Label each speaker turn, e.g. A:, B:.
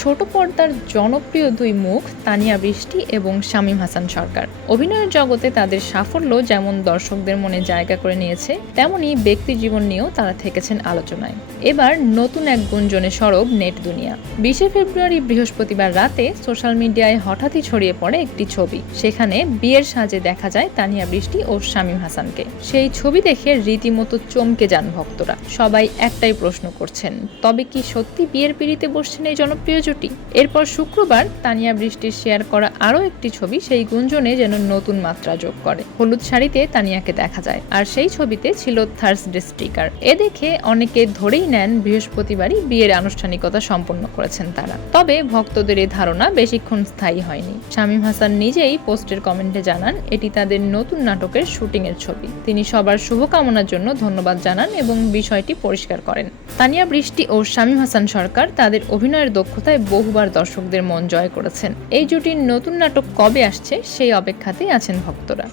A: ছোট পর্দার জনপ্রিয় দুই মুখ, তানিয়া বৃষ্টি এবং শামীম হাসান সরকার। অভিনয়ের জগতে তাদের সাফল্য যেমন দর্শকদের মনে জায়গা করে নিয়েছে, তেমনি ব্যক্তি জীবন নিয়েও তারা থেকেছেন আলোচনায়। এবার নতুন এক গুঞ্জনে সরব নেট দুনিয়া। বিশে ফেব্রুয়ারি বৃহস্পতিবার রাতে সোশ্যাল মিডিয়ায় হঠাৎই ছড়িয়ে পড়ে একটি ছবি। সেখানে বিয়ের সাজে দেখা যায় তানিয়া বৃষ্টি ও শামীম হাসানকে। সেই ছবি দেখে রীতিমতো চমকে যান ভক্তরা। সবাই একটাই প্রশ্ন করছেন, তবে কি সত্যি বিয়ের পিড়িতে বসছেন এই জনপ্রিয় জুটি এরপর শুক্রবার তানিয়া বৃষ্টির শেয়ার করা আরও একটি ছবি, সেই গুঞ্জনে যেন নতুন মাত্রা যোগ করে। হলুদ শাড়িতে তানিয়াকে দেখা যায়, আর সেই ছবিতে ছিল থার্সডে স্টিকার। এ দেখে অনেকে ধরেই নেন বৃহস্পতিবারই বিয়ের আনুষ্ঠানিকতা সম্পন্ন করেছেন তারা। তবে ভক্তদের এ ধারণা বেশিক্ষণ স্থায়ী হয়নি। শামীম হাসান নিজেই পোস্টের কমেন্টে জানান, এটি তাদের নতুন নাটকের শুটিং এর ছবি। তিনি সবার শুভকামনার জন্য ধন্যবাদ জানান এবং বিষয়টি পরিষ্কার করেন। তানিয়া বৃষ্টি ও শামীম হাসান সরকার তাদের অভিনয়ের দক্ষতায় বহুবার দর্শকদের মন জয় করেছেন। এই জুটির নতুন নাটক কবে আসছে সেই অপেক্ষাতেই আছেন ভক্তরা।